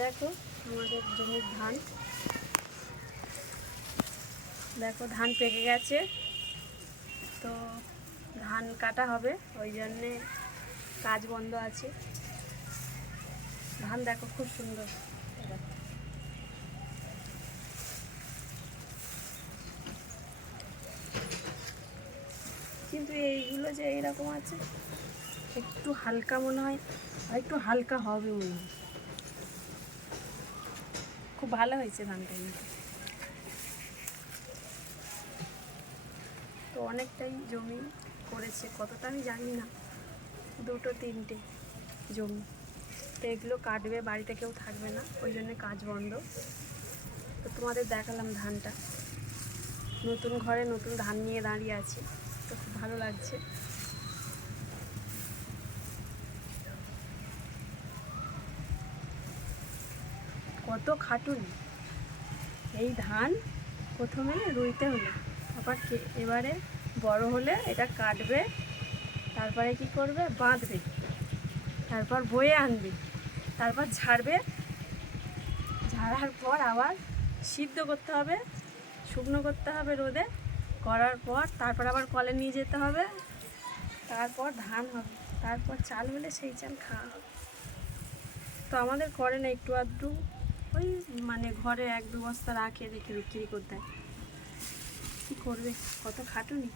দেখো আমাদের জমির ধান। দেখো ধান পেকে গেছে। তো ধান কাটা হবে, ওই জন্যে কাজ বন্ধ আছে। ধান দেখো খুব সুন্দর। কিন্তু এইগুলো যে এইরকম আছে, একটু হালকা মনে হয় একটু হালকা হবে মনে হয়। খুব ভালো হয়েছে ধানটা কিন্তু। তো অনেকটাই জমি করেছে, কতটা আমি জানি না। দুটো তিনটে জমি। তো এগুলো কাটবে, বাড়িতে কেউ থাকবে না, ওই জন্য কাজ বন্ধ। তো তোমাদের দেখালাম ধানটা। নতুন ঘরে নতুন ধান নিয়ে দাঁড়িয়ে আছি, তো খুব ভালো লাগছে। কত খাটুনি। এই ধান প্রথমে রুইতে হলো। আবার এবারে বড় হলে এটা কাটবে, তারপরে কি করবে? বাঁধবে। তারপর বয়ে আনবে। তারপর ঝাড়বে। ঝাড়ার পর আবার সিদ্ধ করতে হবে, শুকনো করতে হবে রোদে। করার পর তারপর আবার কলে নিয়ে যেতে হবে। তারপর ধান হবে। তারপর চাল হলে সেই চাল খাওয়া হবে। তো আমাদের করে না একটু আধটু। ওই মানে ঘরে এক দু বস্তা রাখে রেখে বিক্রি করতে। কী করবে? কত খাটুনি?